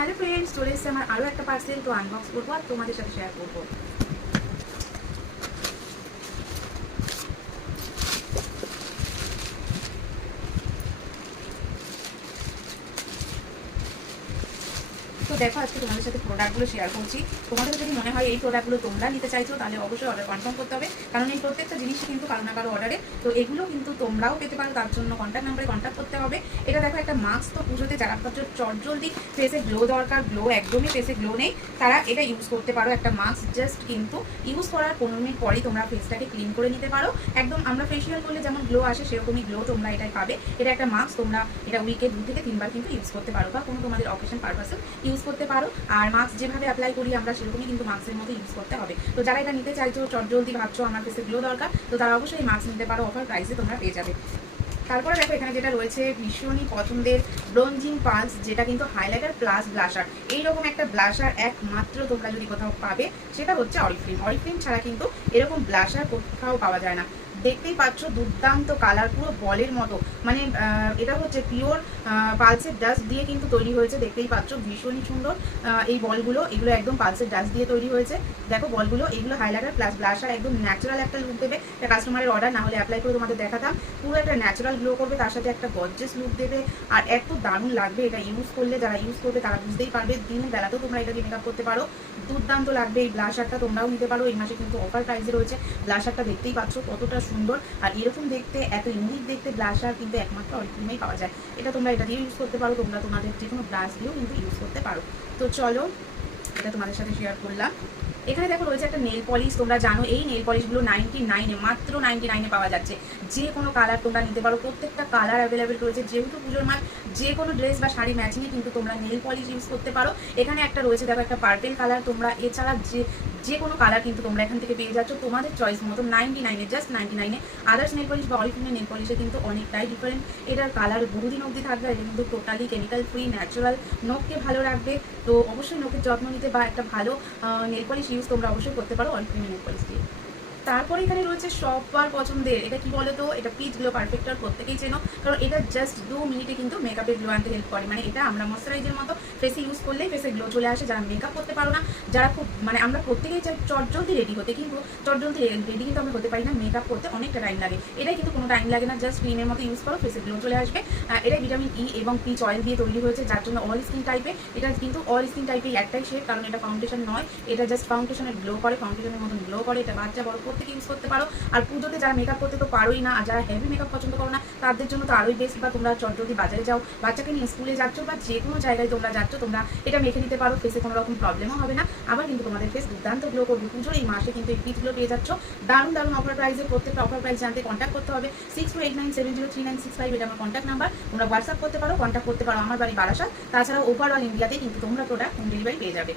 Hello friends, চলে এসেছে আমার আরও একটা পার্সেল। তো আনবক্স করবো আর তোমাদের সাথে শেয়ার করবো। তো দেখো, আজকে তোমাদের সাথে প্রোডাক্টগুলো শেয়ার করছি। তোমাদের যদি মনে হয় এই প্রোডাক্টগুলো তোমরা নিতে চাইছো, তাহলে অবশ্যই অর্ডার কনফার্ম করতে হবে, কারণ এই প্রত্যেকটা জিনিসই কিন্তু কারো না কারো অর্ডারে। তো এগুলো কিন্তু তোমরাও পেতে পারো, তার জন্য কন্ট্যাক্ট নাম্বারে কন্ট্যাক্ট করতে হবে। এটা দেখো একটা মাস্ক। তো পুজোতে যারা ভাবছো চটজলদি ফেসে গ্লো দরকার, গ্লো একদমই ফেসে গ্লো নেই, তারা এটা ইউজ করতে পারো। একটা মাস্ক জাস্ট কিন্তু ইউজ করার 15 মিনিট পরেই তোমরা ফেসটাকে ক্লিন করে নিতে পারো। একদম আমরা ফেসিয়াল করলে যেমন গ্লো আসে, সেরকমই গ্লো তোমরা এটাই পাবে। এটা একটা মাস্ক, তোমরা এটা উইকে 2 থেকে 3 বার কিন্তু ইউজ করতে পারো, বা কোনো তোমাদের অকেশন পারপাসে ইউজ করতে পারো। আর মাস্ক যেভাবে অ্যাপ্লাই করি আমরা, সেরকমই কিন্তু মাস্কের মতো ইউজ করতে হবে। তো যারা এটা নিতে চাইছো, চটজলদি ভাবছো আমার ফেসে গ্লো দরকার, তো তারা অবশ্যই মাস্ক নিতে পারো, অফার প্রাইসে তোমরা পেয়ে যাবে। তারপরে দেখো, এখানে যেটা রয়েছে ভীষণই পছন্দের ব্রোঞ্জিং পালস, যেটা কিন্তু হাইলাইটার প্লাস ব্লাশার। এইরকম একটা ব্লাশার একমাত্র তোমরা যদি কোথাও পাবে, সেটা হচ্ছে অরিফ্লেম। অরিফ্লেম ছাড়া কিন্তু এরকম ব্লাশার কোথাও পাওয়া যায় না। দেখতেই পাচ্ছ দুর্দান্ত কালার, পুরো বলের মতো। মানে এটা হচ্ছে পিওর পালসের ডাস্ট দিয়ে কিন্তু তৈরি হয়েছে। দেখতেই পাচ্ছ ভীষণই সুন্দর এই বলগুলো, এগুলো একদম পালসের ডাস্ট দিয়ে তৈরি হয়েছে। দেখো বলগুলো, এগুলো হাইলাইটার প্লাস ব্লাশার, একদম ন্যাচারাল একটা লুক দেবে। এটা কাস্টমারের অর্ডার না হলে অ্যাপ্লাই করে তোমাদের দেখাতাম। পুরো একটা ন্যাচারাল গ্লো করবে, তার সাথে একটা গর্জিয়াস লুক দেবে, আর এত দারুণ লাগবে এটা ইউজ করলে। যারা ইউজ করবে তারা বুঝতেই পারবে, দিনের বেলাতেও তোমরা এটা দিয়ে মেকআপ করতে পারো, দুর্দান্ত লাগবে। এই ব্লাশারটা তোমরাও নিতে পারো, এই মাসে কিন্তু অফার প্রাইসে রয়েছে। ব্লাশারটা দেখতেই পাচ্ছ কতটা সুন্দর, আর এরকম দেখতে, এত ইউনিক দেখতে ব্লাশার কিন্তু একমাত্র অরিফ্লেমেই পাওয়া যায়। এটা তোমরা এটা দিয়ে ইউজ করতে পারো, তোমরা তোমাদের যে কোনো ব্লাশ দিয়েও কিন্তু ইউজ করতে পারো। তো চলো, এটা তোমাদের সাথে শেয়ার করলাম। এখানে দেখো রয়েছে একটা নেল পলিশ। তোমরা জানো এই নেল পলিশগুলো 99-এ, মাত্র 99-এ পাওয়া যাচ্ছে। যে কোনো কালার তোমরা নিতে পারো, প্রত্যেকটা কালার অ্যাভেলেবেল রয়েছে। যেহেতু পুজোর মাস, যে কোনো ড্রেস বা শাড়ি ম্যাচিংয়ে কিন্তু তোমরা নেল পলিশ ইউজ করতে পারো। এখানে একটা রয়েছে দেখো, একটা পার্পেল কালার। তোমরা এছাড়া যে কোনো কালার কিন্তু তোমরা এখান থেকে পেয়ে যাচ্ছ তোমাদের চয়েস মতো 99-এ, জাস্ট 99-এ। আদার্স নেল পলিশ বা অরিফ্লেমের নেল পলিশে কিন্তু অনেকটাই ডিফারেন্ট। এটার কালার বহুদিন অবধি থাকবে, এটা কিন্তু টোটালি কেমিক্যাল ফ্রি, ন্যাচারাল, নখকে ভালো রাখবে। তো অবশ্যই নখের যত্ন নিতে বা একটা ভালো নেল পলিশ ইউজ তোমরা অবশ্যই করতে পারো অরিফ্লেমের নেল পলিশ দিয়ে। তারপরে এখানে রয়েছে সবার পছন্দের, এটা কি বলো তো, এটা পিচ গ্লো পারফেক্টর। প্রত্যেকেই চেনো, কারণ এটা জাস্ট 2 মিনিটে কিন্তু মেকআপের গ্লো আনতে হেল্প করে। মানে এটা আমরা ময়শ্চারাইজের মতো ফেসে ইউজ করলেই ফেসে গ্লো চলে আসে। যারা মেকআপ করতে পারো না, যারা খুব মানে আমরা প্রত্যেকেই চাই চটজলদি রেডি হতে, কিন্তু চটজলদি রেডি কিন্তু আমরা হতে পারি না, মেকআপ করতে অনেকটা টাইম লাগে। এটাই কিন্তু কোনো টাইম লাগে না, জাস্ট ক্রিমের মতো ইউজ করো, ফেসে গ্লো চলে আসবে। এটাই ভিটামিন ই এবং পিচ অয়েল দিয়ে তৈরি হয়েছে, যার জন্য অল স্কিন টাইপে। এটা কিন্তু অল স্কিন টাইপের একটাই শেড, কারণ এটা ফাউন্ডেশন নয়, এটা জাস্ট ফাউন্ডেশনের গ্লো করে, ফাউন্ডেশনের মতন গ্লো করে। এটা বাচ্চা বড় প্রত্যেকে ইউজ করতে পারো। আর পুজোতে যারা মেকআপ করতে তো পারোই না, আর যারা হেভি মেকআপ পছন্দ করো না, তাদের জন্য তো আরোই বেস্ট। বা তোমরা চটজলদি বাজারে যাও, বাচ্চাকে নিয়ে স্কুলে যাচ্ছ, বা যে কোনো জায়গায় তোমরা যাচ্ছ, তোমরা এটা মেখে নিতে পারো, ফেসে কোনো রকম প্রবলেমও হবে না। আবার কিন্তু তোমাদের ফেস দুর্দান্ত গ্লো করবে। পুজোর এই মাসে কিন্তু এই পিচগুলো পেয়ে যাচ্ছ দারুণ দারুণ অফার প্রাইসে। প্রত্যেকটা অফার প্রাইস জানতে কন্ট্যাক্ট করতে হবে 6289703965, এটা আমার কন্ট্যাক্ট নাম্বার। তোমরা হোয়াটসঅ্যাপ করতে পারো, কন্ট্যাক্ট করতে পারো। আমার বাড়ি বারাসাত। তাছাড়াও ওভারঅল ইন্ডিয়াতে কিন্তু তোমরা প্রোডাক্ট হোম ডেলিভারি পেয়ে যাবে।